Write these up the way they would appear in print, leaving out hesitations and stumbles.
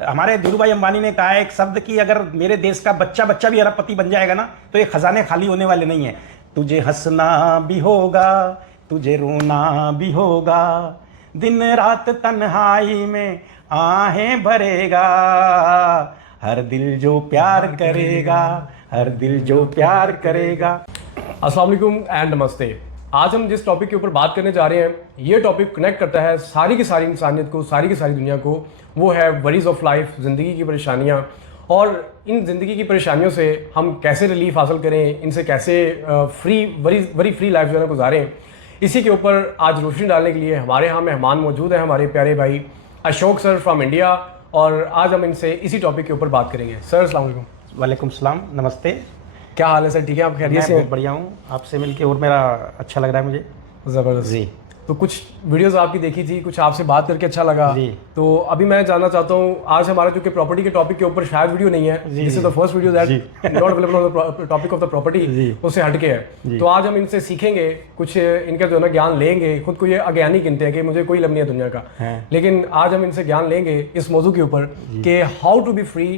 हमारे धीरू भाई अंबानी ने कहा है एक शब्द कि अगर मेरे देश का बच्चा बच्चा भी अरबपति बन जाएगा ना तो ये खजाने खाली होने वाले नहीं है। तुझे हंसना भी होगा, तुझे रोना भी होगा, दिन रात तन्हाई में आहें भरेगा, हर दिल जो प्यार करेगा, हर दिल जो प्यार करेगा। अस्सलाम वालेकुम एंड नमस्ते। आज हम जिस टॉपिक के ऊपर बात करने जा रहे हैं, ये टॉपिक कनेक्ट करता है सारी की सारी इंसानियत को, सारी की सारी दुनिया को। वो है वरीज ऑफ लाइफ, ज़िंदगी की परेशानियाँ। और इन ज़िंदगी की परेशानियों से हम कैसे रिलीफ हासिल करें, इनसे कैसे वरी फ्री लाइफ जो है गुजारें, इसी के ऊपर आज रोशनी डालने के लिए हमारे यहाँ मेहमान मौजूद हैं, हमारे प्यारे भाई अशोक सर फ्रॉम इंडिया। और आज हम इनसे इसी टॉपिक के ऊपर बात करेंगे। सर अस्सलाम वालेकुम। वालेकुम सलाम, नमस्ते। क्या हाल है सर? ठीक है, आप खैरियत से? बहुत बढ़िया हूँ, आपसे मिलके और मेरा अच्छा लग रहा है मुझे। ज़बरदस्त जी। तो कुछ वीडियोस आपकी देखी थी, कुछ आपसे बात करके अच्छा लगा जी। तो अभी मैं जानना चाहता हूँ, आज हमारा चूंकि प्रॉपर्टी के टॉपिक के ऊपर शायद वीडियो नहीं है, this is the first video that not available on the topic of the property, उससे हटके है। तो आज हम इनसे सीखेंगे, कुछ इनका जो है ना ज्ञान लेंगे। खुद को ये अज्ञानी गिनते हैं कि मुझे कोई इल्म नहीं है दुनिया का, लेकिन आज हम इनसे ज्ञान लेंगे इस मौजू के ऊपर कि how to be free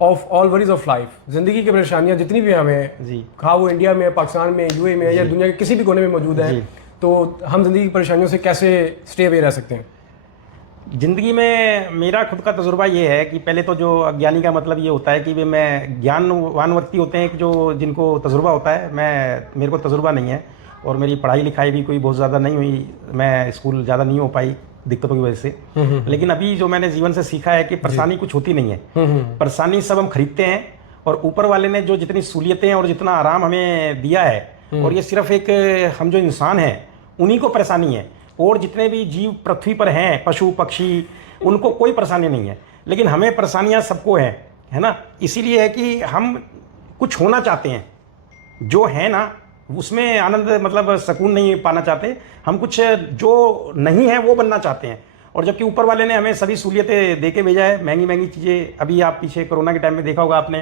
of all worries of life. जिंदगी की परेशानियां जितनी भी हमें, खा वो इंडिया में, पाकिस्तान में, यूए में या दुनिया के किसी भी कोने में मौजूद है, तो हम जिंदगी की परेशानियों से कैसे स्टे अवे रह सकते हैं। ज़िंदगी में मेरा खुद का तजुर्बा ये है कि पहले तो जो अज्ञानी का मतलब ये होता है कि वे मैं ज्ञानवान व्यक्ति होते हैं कि जो जिनको तजुर्बा होता है। मेरे को तजुर्बा नहीं है और मेरी पढ़ाई लिखाई भी कोई बहुत ज़्यादा नहीं हुई, मैं स्कूल ज़्यादा नहीं हो पाई दिक्कतों की वजह से। लेकिन अभी जो मैंने जीवन से सीखा है कि परेशानी कुछ होती नहीं है, परेशानी सब हम खरीदते हैं। और ऊपर वाले ने जो जितनी सहूलियतें और जितना आराम हमें दिया है, और ये सिर्फ एक हम जो इंसान हैं उन्हीं को परेशानी है, और जितने भी जीव पृथ्वी पर हैं, पशु पक्षी, उनको कोई परेशानी नहीं है। लेकिन हमें परेशानियां सबको हैं, है ना। इसीलिए है कि हम कुछ होना चाहते हैं, जो है ना उसमें आनंद मतलब सुकून नहीं पाना चाहते। हम कुछ जो नहीं है वो बनना चाहते हैं। और जबकि ऊपर वाले ने हमें सभी सहूलियतें दे के भेजा है, महंगी महंगी चीज़ें। अभी आप पीछे कोरोना के टाइम में देखा होगा आपने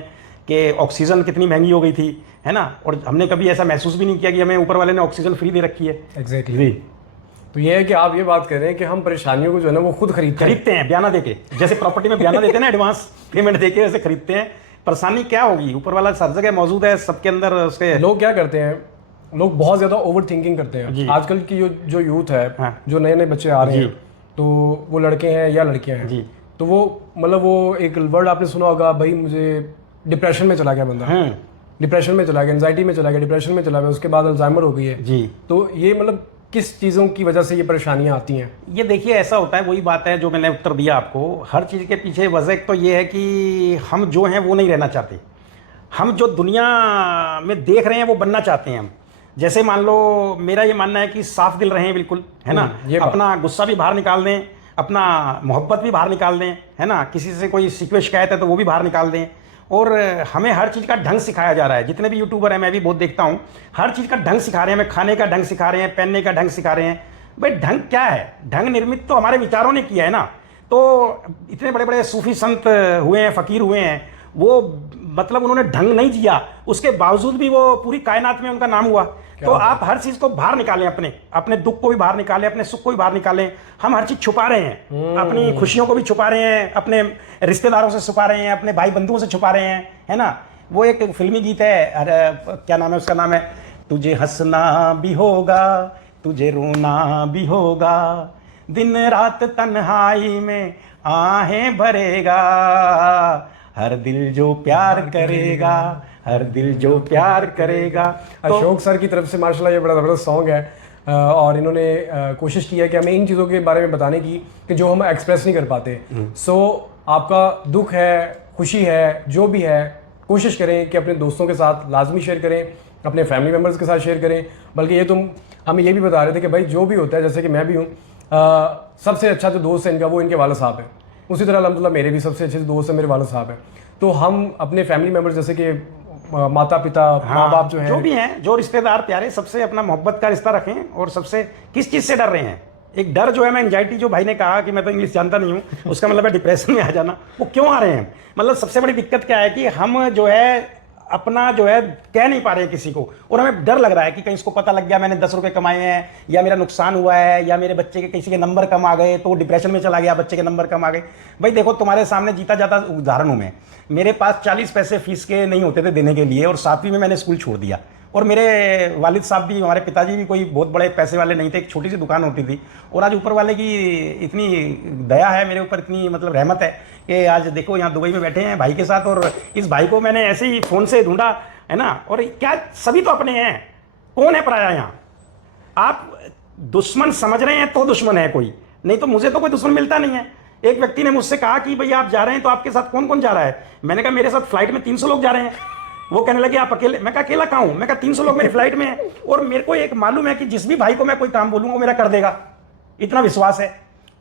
कि ऑक्सीजन कितनी महंगी हो गई थी, है ना। और हमने कभी ऐसा महसूस भी नहीं किया कि हमें ऊपर वाले ने ऑक्सीजन फ्री दे रखी है। एग्जैक्टली। तो ये है कि आप ये बात कर रहे हैं कि हम परेशानियों को जो है ना वो खुद खरीदते हैं बयाना देके, जैसे प्रॉपर्टी में बयाना देते हैं ना, एडवांस पेमेंट देके वैसे खरीदते हैं। परेशानी क्या होगी, ऊपर वाला हर जगह मौजूद है, सबके अंदर उसके। लोग क्या करते हैं, लोग बहुत ज़्यादा ओवर थिंकिंग करते हैं। आजकल की जो यूथ है, जो नए नए बच्चे आ रहे हैं, तो वो लड़के हैं या लड़कियां हैं, तो वो मतलब वो एक वर्ड आपने सुना होगा, भाई मुझे डिप्रेशन में चला गया बंदा, डिप्रेशन में चला गया, एंजाइटी में चला गया, डिप्रेशन में चला गया, उसके बाद अल्जाइमर हो गई है जी। तो ये मतलब किस चीज़ों की वजह से ये परेशानियां आती हैं? ये देखिए ऐसा होता है, वही बात है जो मैंने उत्तर दिया आपको। हर चीज़ के पीछे वजह तो ये है कि हम जो हैं वो नहीं रहना चाहते। हम जो दुनिया में देख रहे हैं वो बनना चाहते हैं हम। जैसे मान लो मेरा ये मानना है कि साफ दिल रहें, बिल्कुल, है ना। अपना गुस्सा भी बाहर निकाल दें, अपना मोहब्बत भी बाहर निकाल दें, है ना। किसी से कोई शिकवे शिकायत है तो वो भी बाहर निकाल दें। और हमें हर चीज़ का ढंग सिखाया जा रहा है। जितने भी यूट्यूबर हैं, मैं भी बहुत देखता हूँ, हर चीज़ का ढंग सिखा रहे हैं। हमें खाने का ढंग सिखा रहे हैं, पहनने का ढंग सिखा रहे हैं। भाई ढंग क्या है? ढंग निर्मित तो हमारे विचारों ने किया है ना। तो इतने बड़े बड़े सूफी संत हुए हैं, फ़कीर हुए हैं, वो मतलब उन्होंने ढंग नहीं जिया, उसके बावजूद भी वो पूरी कायनात में उनका नाम हुआ। तो आप हर चीज़ को बाहर निकालें, अपने दुख को भी बाहर निकालें, अपने सुख को भी बाहर निकालें। हम हर चीज़ छुपा रहे हैं, अपनी खुशियों को भी छुपा रहे हैं, अपने रिश्तेदारों से छुपा रहे हैं, अपने भाई बंधुओं से छुपा रहे हैं, है ना। वो एक फिल्मी गीत है, अरे क्या नाम है उसका, नाम है तुझे हंसना भी होगा, तुझे रोना भी होगा, दिन रात तन्हाई में आहें भरेगा, हर दिल जो प्यार करेगा, हर दिल जो प्यार करेगा। अशोक सर की तरफ से माशाल्लाह ये बड़ा ज़बरदस्त सॉन्ग है, और इन्होंने कोशिश की है कि हमें इन चीज़ों के बारे में बताने की कि जो हम एक्सप्रेस नहीं कर पाते। सो आपका दुख है, खुशी है, जो भी है, कोशिश करें कि अपने दोस्तों के साथ लाजमी शेयर करें, अपने फैमिली मेम्बर्स के साथ शेयर करें। बल्कि ये तुम हमें ये भी बता रहे थे कि भाई जो भी होता है, जैसे कि मैं भी हूँ, सबसे अच्छा जो दोस्त है इनका वो इनके वालिद साहब हैं। उसी तरह अल्हम्दुलिल्लाह मेरे भी सबसे अच्छे दोस्त हैं मेरे वालिद साहब हैं। तो हम अपने फैमिली मेम्बर्स जैसे कि माता पिता, माँ बाप जो हैं, जो भी हैं, जो रिश्तेदार प्यारे, सबसे अपना मोहब्बत का रिश्ता रखें। और सबसे किस चीज़ से डर रहे हैं? एक डर जो है, मैं एंजाइटी, जो भाई ने कहा कि मैं तो इंग्लिश जानता नहीं हूँ, उसका मतलब है डिप्रेशन में आ जाना। वो क्यों आ रहे हैं? मतलब सबसे बड़ी दिक्कत क्या है कि हम जो है अपना जो है कह नहीं पा रहे किसी को, और हमें डर लग रहा है कि कहीं इसको पता लग गया मैंने 10 रुपए कमाए हैं, या मेरा नुकसान हुआ है, या मेरे बच्चे के किसी के नंबर कम आ गए तो डिप्रेशन में चला गया, बच्चे के नंबर कम आ गए। भाई देखो, तुम्हारे सामने जीता जाता उदाहरण हूं मैं। मेरे पास 40 पैसे फीस के नहीं होते थे देने के लिए, और 7वीं में मैंने स्कूल छोड़ दिया। और मेरे वालिद साहब भी, हमारे पिताजी भी कोई बहुत बड़े पैसे वाले नहीं थे, एक छोटी सी दुकान होती थी। और आज ऊपर वाले की इतनी दया है मेरे ऊपर, इतनी मतलब रहमत है कि आज देखो यहाँ दुबई में बैठे हैं भाई के साथ, और इस भाई को मैंने ऐसे ही फ़ोन से ढूंढा है ना। और क्या सभी तो अपने हैं, कौन है पराया यहाँ? आप दुश्मन समझ रहे हैं तो दुश्मन है कोई, नहीं तो मुझे तो कोई दुश्मन मिलता नहीं है। एक व्यक्ति ने मुझसे कहा कि भैया आप जा रहे हैं तो आपके साथ कौन कौन जा रहा है? मैंने कहा मेरे साथ फ्लाइट में 300 लोग जा रहे हैं। वो कहने लगे आप अकेले? मैं कहा अकेला कहाँ हूं? मैं कहा 300 लोग मेरी फ्लाइट में हैं, और मेरे को एक मालूम है कि जिस भी भाई को मैं कोई काम बोलूंगा वो मेरा कर देगा, इतना विश्वास है।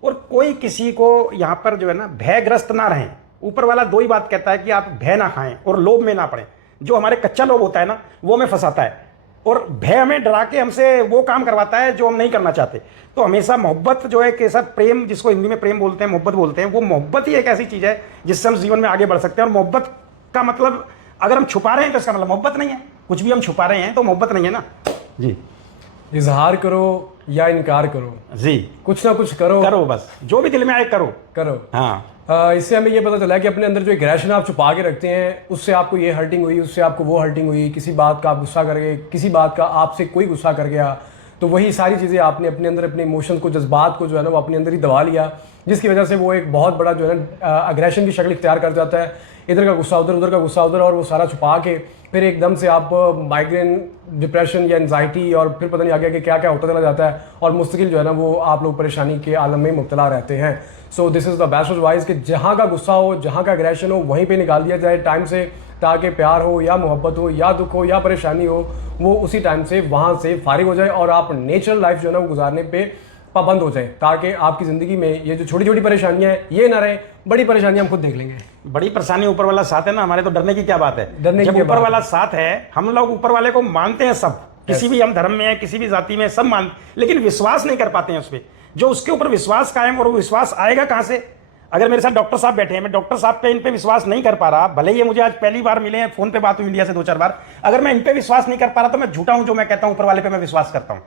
और कोई किसी को यहाँ पर जो है ना भयग्रस्त ना रहें। ऊपर वाला 2 ही बात कहता है कि आप भय ना खाएं और लोभ में ना पड़ें। जो हमारे कच्चा लोभ होता है ना, वो हमें फंसाता है, और भय हमें डरा के हमसे वो काम करवाता है जो हम नहीं करना चाहते। तो हमेशा मोहब्बत जो है कि सब प्रेम, जिसको हिंदी में प्रेम बोलते हैं, मोहब्बत बोलते हैं, वो मोहब्बत ही एक ऐसी चीज़ है जिससे हम जीवन में आगे बढ़ सकते हैं। और मोहब्बत का मतलब अगर हम छुपा रहे हैं तो इसका मतलब मोहब्बत नहीं है। कुछ भी हम छुपा रहे हैं तो मोहब्बत नहीं है ना जी। इजहार करो या इनकार करो जी, कुछ ना कुछ करो, करो बस, जो भी दिल में आए करो करो। हाँ, इससे हमें ये पता चला कि अपने अंदर जो एग्रेशन आप छुपा के रखते हैं, उससे आपको ये हर्टिंग हुई, उससे आपको वो हर्टिंग हुई, किसी बात का आप गुस्सा कर गए, किसी बात का आपसे कोई गुस्सा कर गया, तो वही सारी चीज़ें आपने अपने अंदर अपने इमोशंस को, जज्बात को जो है ना वो अपने अंदर ही दबा लिया, जिसकी वजह से वो एक बहुत बड़ा जो है ना अग्रेशन की शक्ल इख्तियार कर जाता है। इधर का गुस्सा उधर, उधर का गुस्सा उधर, और वो सारा छुपा के फिर एकदम से आप माइग्रेन, डिप्रेशन या एंजाइटी, और फिर पता नहीं आगे कि क्या क्या होता चला जाता है, और मुस्तकिल जो है ना वो आप लोग परेशानी के आलम में मुब्तला रहते हैं। So this is the best advice कि जहाँ का गुस्सा हो, जहाँ का एग्रेशन हो, वहीं पे निकाल दिया जाए टाइम से, ताकि प्यार हो या मोहब्बत हो या दुख हो या परेशानी हो, वो उसी टाइम से वहाँ से फारिग हो जाए, और आप नेचुरल लाइफ जो है ना वो गुजारने पे पाबंद हो जाए, ताकि आपकी ज़िंदगी में ये जो छोटी छोटी परेशानियाँ हैं ये ना रहे, बड़ी परेशानियाँ हम खुद देख लेंगे। बड़ी परेशानी ऊपर वाला साथ है ना, हमारे तो डरने की क्या बात है? डरने की जब क्या ऊपर बात वाला साथ है, हम लोग ऊपर वाले को मानते हैं सब, किसी भी हम धर्म में है, किसी भी जाति में, सब मान, लेकिन विश्वास नहीं कर पाते हैं उस पर। जो उसके ऊपर विश्वास कायम, और वो विश्वास आएगा कहाँ से? अगर मेरे साथ डॉक्टर साहब बैठे हैं, मैं डॉक्टर साहब पे, इन पे विश्वास नहीं कर पा रहा, भले ही मुझे आज पहली बार मिले हैं, फोन पे बात हुई इंडिया से 2-4 बार, अगर मैं इन पे विश्वास नहीं कर पा रहा तो मैं झूठा हूं जो मैं कहता हूं ऊपर वाले पे मैं विश्वास करता हूं।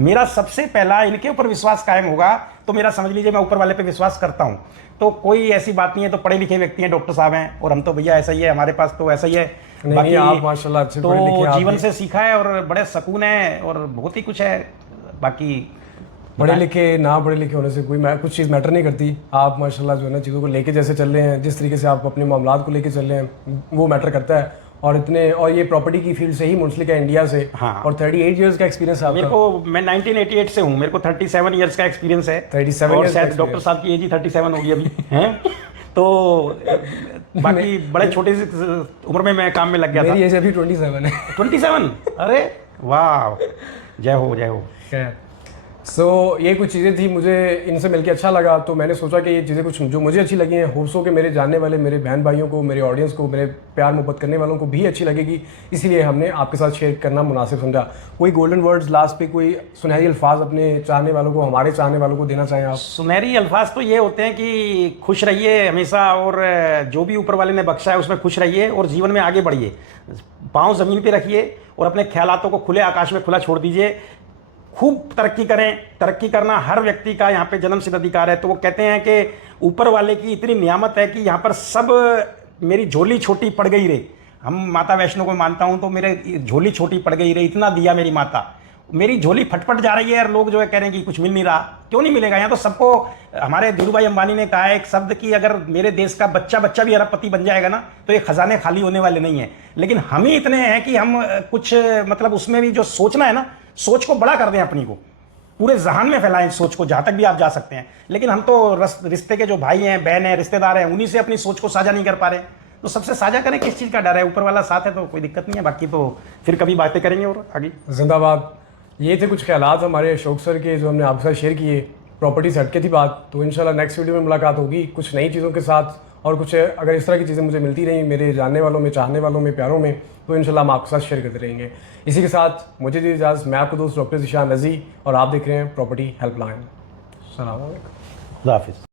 मेरा सबसे पहला इनके ऊपर विश्वास कायम होगा तो मेरा समझ लीजिए मैं ऊपर वाले पे विश्वास करता हूं। तो कोई ऐसी बात नहीं है, तो पढ़े लिखे व्यक्ति हैं, डॉक्टर साहब हैं, और हम तो भैया ऐसा ही है, हमारे पास तो ऐसा ही है। नहीं, आप माशाल्लाह अच्छे पढ़े लिखे हैं, तो जीवन से सीखा है, और बड़े सुकून है, और बहुत ही कुछ है। बाकी पढ़े लिखे ना पढ़े लिखे होने से कोई कुछ चीज़ मैटर नहीं करती। आप माशाल्लाह जो है ना चीज़ों को लेके जैसे चल रहे हैं, जिस तरीके से आप अपने मामलात को लेके चल रहे हैं, वो मैटर करता है। और ये प्रॉपर्टी की फील्ड से ही मुंसलिक है, इंडिया से। हाँ। और 38 इयर्स का एक्सपीरियंस है मेरे को, मैं 1988 से हूँ, मेरे को 37 ईयर्स का एक्सपीरियंस है। 37 और years का शायद डॉक्टर साहब की एज ही 37 होगी अभी हैं। तो बाकी बड़े छोटे से उम्र में मैं काम में लग गया था। मेरी एज अभी 27 है। 27? अरे वाह, जय हो जय हो। सो ये कुछ चीज़ें थी, मुझे इनसे मिलकर अच्छा लगा, तो मैंने सोचा कि ये चीज़ें कुछ जो मुझे अच्छी लगी हैं, होप्स हो कि मेरे जानने वाले, मेरे बहन भाइयों को, मेरे ऑडियंस को, मेरे प्यार मोहब्बत करने वालों को भी अच्छी लगेगी, इसीलिए हमने आपके साथ शेयर करना मुनासिब समझा। कोई गोल्डन वर्ड्स लास्ट पे, कोई सुनहरी अल्फाज अपने चाहने वालों को, हमारे चाहने वालों को देना चाहें आप? सुनहरी अल्फाज तो ये होते हैं कि खुश रहिए हमेशा, और जो भी ऊपर वाले ने बख्शा है उसमें खुश रहिए, और जीवन में आगे बढ़िए, पाँव ज़मीन पे रखिए, और अपने ख्यालातों को खुले आकाश में खुला छोड़ दीजिए। खूब तरक्की करें। तरक्की करना हर व्यक्ति का यहाँ पे जन्मसिद्ध अधिकार है। तो वो कहते हैं कि ऊपर वाले की इतनी नियामत है कि यहाँ पर सब, मेरी झोली छोटी पड़ गई रे, हम माता वैष्णो को मानता हूँ, तो मेरे झोली छोटी पड़ गई रे, इतना दिया मेरी माता, मेरी झोली फटफट जा रही है, और लोग जो है कह रहे हैं कि कुछ मिल नहीं रहा। क्यों नहीं मिलेगा? यहाँ तो सबको, हमारे धीरू भाई अंबानी ने कहा है एक शब्द कि अगर मेरे देश का बच्चा भी अरबपति बन जाएगा ना, तो ये खजाने खाली होने वाले नहीं हैं। लेकिन हम ही इतने हैं कि हम कुछ, मतलब उसमें भी जो सोचना है ना, सोच को बड़ा कर दें अपनी को, पूरे जहान में फैलाएं सोच को, जहाँ तक भी आप जा सकते हैं। लेकिन हम तो रिश्ते के जो भाई हैं, बहन हैं, रिश्तेदार हैं, उन्हीं से अपनी सोच को साझा नहीं कर पा रहे। तो सबसे साझा करें, किस चीज़ का डर है? ऊपर वाला साथ है तो कोई दिक्कत नहीं है। बाकी तो फिर कभी बातें करेंगे और आगे। जिंदाबाद। ये थे कुछ ख्यालात हमारे अशोक सर के, जो हमने आपके साथ शेयर किए। प्रॉपर्टी से हटके थी बात, तो इंशाल्लाह नेक्स्ट वीडियो में मुलाकात होगी कुछ नई चीज़ों के साथ। और कुछ अगर इस तरह की चीज़ें मुझे मिलती रही मेरे जानने वालों में, चाहने वालों में, प्यारों में, तो इंशाल्लाह हम आपके साथ शेयर करते रहेंगे। इसी के साथ मुझे दी इजाज़त। मैं आपको दोस्त डॉक्टर ज़िशान रज़ी, और आप देख रहे हैं प्रॉपर्टी हेल्पलाइन। अस्सलाम वालेकुम। खुदा हाफिज़।